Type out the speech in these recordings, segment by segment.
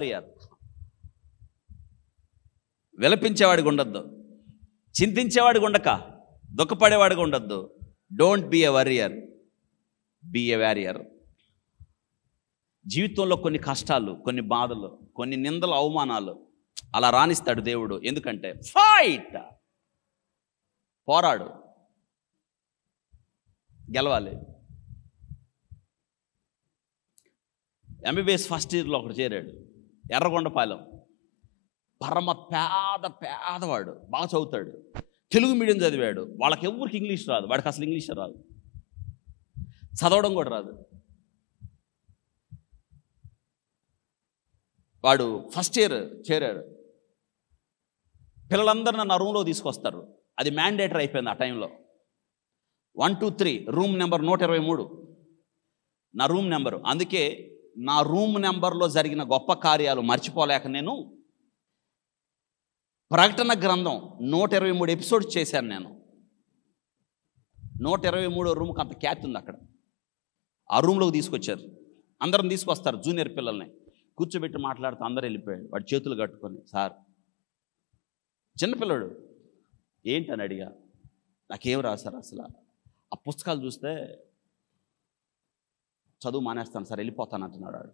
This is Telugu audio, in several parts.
వారియర్. విలపించేవాడిగా ఉండొద్దు, చింతించేవాడిగా ఉండక, దుఃఖపడేవాడిగా ఉండొద్దు. Don't be a warrior, be a warrior. జీవితంలో కొన్ని కష్టాలు, కొన్ని బాధలు, కొన్ని నిందలు, అవమానాలు అలా రాణిస్తాడు దేవుడు. ఎందుకంటే ఫైట్, పోరాడు, గెలవాలి. ఎంబీబీఎస్ ఫస్ట్ ఇయర్లో ఒకటి చేరాడు, ఎర్రగొండపాలెం. పరమ పేదవాడు, బాగా చదువుతాడు, తెలుగు మీడియం చదివాడు. వాళ్ళకి ఎవరికి ఇంగ్లీష్ రాదు, వాడికి అసలు ఇంగ్లీష్ రాదు, చదవడం కూడా రాదు. వాడు ఫస్ట్ ఇయర్ చేరాడు. పిల్లలందరూ నా రూమ్లో తీసుకొస్తారు, అది మ్యాండేటరీ అయిపోయింది ఆ టైంలో. 1 2 3 రూమ్ నెంబర్ 123 నా రూమ్ నెంబరు. అందుకే నా రూమ్ నెంబర్లో జరిగిన గొప్ప కార్యాలు మర్చిపోలేక నేను ప్రకటన గ్రంథం 123 ఎపిసోడ్స్ చేశాను. నేను 123 రూమ్కి అంత ఖ్యాతి ఉంది అక్కడ. ఆ రూమ్లోకి తీసుకొచ్చారు, అందరం తీసుకొస్తారు జూనియర్ పిల్లల్ని కూర్చోబెట్టి మాట్లాడుతూ అందరూ వెళ్ళిపోయాడు. వాడు చేతులు కట్టుకొని, సార్, చిన్నపిల్లడు, ఏంటని అడిగా. నాకేం రాశారు అసలు, ఆ పుస్తకాలు చూస్తే చదువు మానేస్తాను సార్, వెళ్ళిపోతాను అంటున్నాడు వాడు.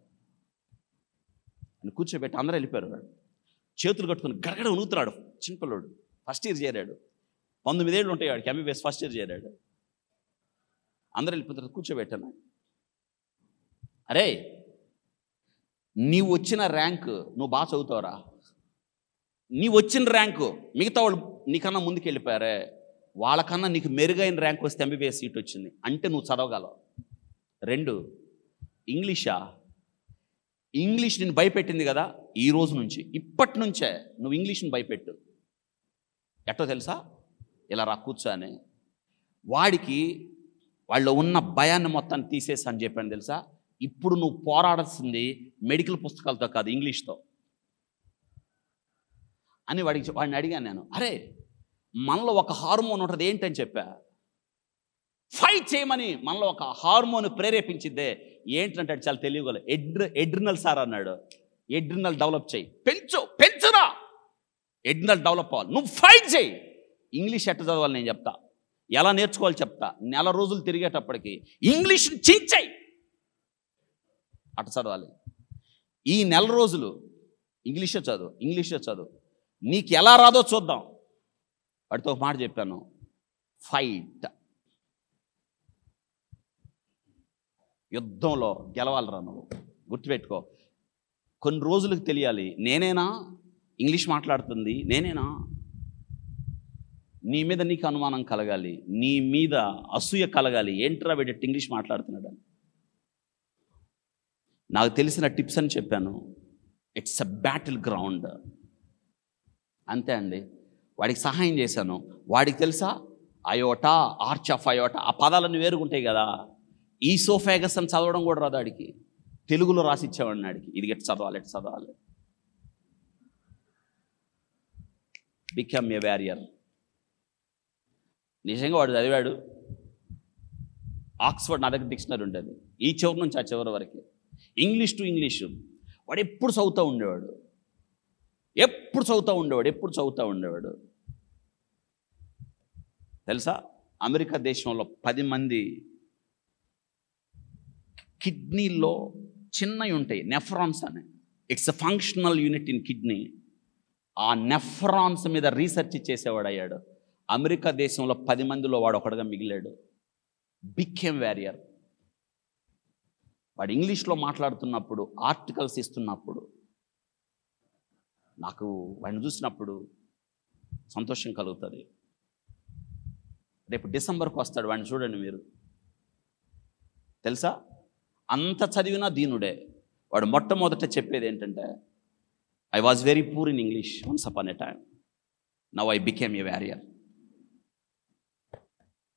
అని కూర్చోబెట్టి అందరూ వెళ్ళిపోయారు. వాడు చేతులు కట్టుకుని గడగడ ఉనుగుతున్నాడు. చిన్నపిల్లడు, ఫస్ట్ ఇయర్ చేరాడు, 19 ఏళ్ళు ఉంటాయి వాడికి. ఎంబీబీఎస్ ఫస్ట్ ఇయర్ చేరాడు. అందరూ వెళ్ళిపోతారు, కూర్చోబెట్టాను. అరే, నీవు వచ్చిన ర్యాంక్ నువ్వు బాగా చదువుతావురా, నీ వచ్చిన ర్యాంకు మిగతా వాళ్ళు నీకన్నా ముందుకు వెళ్ళిపోయారే, వాళ్ళకన్నా నీకు మెరుగైన ర్యాంక్ వస్తే ఎంబీబీఎస్ సీట్ వచ్చింది అంటే నువ్వు చదవగలవు. 2, ఇంగ్లీషా, ఇంగ్లీష్ నేను భయపెట్టింది కదా, ఈ రోజు నుంచి ఇప్పటి నుంచే నువ్వు ఇంగ్లీష్ని భయపెట్టు. ఎట్టో తెలుసా, ఇలా రా కూర్చో అని. వాడికి వాళ్ళు ఉన్న భయాన్ని మొత్తాన్ని తీసేసి అని చెప్పాను తెలుసా. ఇప్పుడు నువ్వు పోరాడాల్సింది మెడికల్ పుస్తకాలతో కాదు, ఇంగ్లీష్తో అని వాడిని అడిగాను నేను. అరే, మనలో ఒక హార్మోన్ ఉంటుంది, ఏంటని చెప్పా. ఫైట్ చేయమని మనలో ఒక హార్మోన్ ప్రేరేపించిద్దే. ఏంటంటే చాలా తెలియగల ఎడ్రినల్ సార్ అన్నాడు. ఎడ్రినల్ డెవలప్ చేయి, పెంచురా, ఎడ్రినల్ డెవలప్ అవ్వాలి, నువ్వు ఫైట్ చేయి. ఇంగ్లీష్ ఎట్ట చదవాలి నేను చెప్తా, ఎలా నేర్చుకోవాలి చెప్తా. 4 రోజులు తిరిగేటప్పటికి ఇంగ్లీష్ని చించేయి, అట్ట చదవాలి. ఈ 4 రోజులు ఇంగ్లీషే చదువు, నీకు ఎలా రాదో చూద్దాం. వాడితో ఒక మాట చెప్పాను, ఫైట్. యుద్ధంలో గెలవాలరా నువ్వు, గుర్తుపెట్టుకో. కొన్ని రోజులకు తెలియాలి, నేనేనా ఇంగ్లీష్ మాట్లాడుతుంది, నేనేనా. నీ మీద నీకు అనుమానం కలగాలి, నీ మీద అసూయ కలగాలి, ఏంట్రా వీడెట్ ఇంగ్లీష్ మాట్లాడుతున్నాడని. నాకు తెలిసిన టిప్స్ అని చెప్పాను. ఇట్స్ అ బ్యాటిల్ గ్రౌండ్, అంతే అండి. వాడికి సహాయం చేశాను. వాడికి తెలుసా, అయోటా, ఆర్చ్ ఆఫ్ అయోటా, ఆ పదాలన్నీ వేరుగుంటాయి కదా. ఈసోఫాగస్ అని చదవడం కూడా రాదు వాడికి, తెలుగులో రాసి ఇచ్చేవాడిని వాడికి, ఇది ఎట్టు చదవాలి. Become a warrior. నిజంగా వాడు చదివాడు. ఆక్స్ఫర్డ్ నా దగ్గర డిక్షనరీ ఉండేది, ఈ చివరి నుంచి ఆ చివరి వరకు, ఇంగ్లీష్ టు ఇంగ్లీషు. వాడు ఎప్పుడు చదువుతూ ఉండేవాడు. తెలుసా, అమెరికా దేశంలో 10 మంది కిడ్నీలో చిన్నవి ఉంటాయి, నెఫ్రాన్స్ అని. It's a functional unit in kidney. ఆ నెఫ్రాన్స్ మీద రీసెర్చ్ చేసేవాడు అయ్యాడు. అమెరికా దేశంలో 10 మందిలో వాడు ఒకడుగా మిగిలాడు. Became warrior. వాడు ఇంగ్లీష్లో మాట్లాడుతున్నప్పుడు, ఆర్టికల్స్ ఇస్తున్నప్పుడు, నాకు వాడిని చూసినప్పుడు సంతోషం కలుగుతుంది. రేపు డిసెంబర్కి వస్తాడు, వాడిని చూడండి మీరు. తెలుసా, అంత చదివినా దీనుడే. వాడు మొట్టమొదట చెప్పేది ఏంటంటే, I was very poor in English once upon a time, now I became a warrior.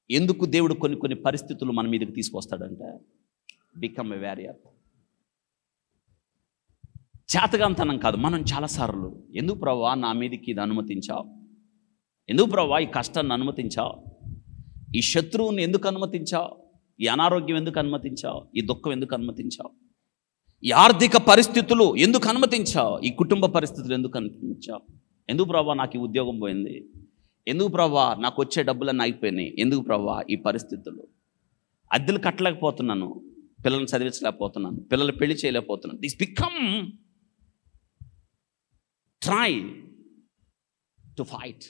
ఎందుకు దేవుడు కొన్ని పరిస్థితులు మన మీదకి తీసుకొస్తాడంటే, బికమ్ ఏ వారియర్. చేతగాంతనం కాదు. మనం చాలాసార్లు, ఎందుకు ప్రభువా నా మీదకి ఇది అనుమతించావు, ఎందుకు ప్రభువా ఈ కష్టాన్ని అనుమతించావు, ఈ శత్రువుని ఎందుకు అనుమతించావు, ఈ అనారోగ్యం ఎందుకు అనుమతించావు, ఈ దుఃఖం ఎందుకు అనుమతించావు. ఈ ఆర్థిక పరిస్థితులు ఎందుకు అనుమతించావు? ఈ కుటుంబ పరిస్థితులు ఎందుకు అనుమతించావు? ఎందుకు ప్రభా నాకు ఈ ఉద్యోగం పోయింది? ఎందుకు ప్రభా నాకు వచ్చే డబ్బులన్నీ అయిపోయినాయి? ఎందుకు ప్రభా ఈ పరిస్థితులు? అద్దెలు కట్టలేకపోతున్నాను, పిల్లల్ని చదివించలేకపోతున్నాను, పిల్లలు పెళ్లి చేయలేకపోతున్నాను. This become try to fight.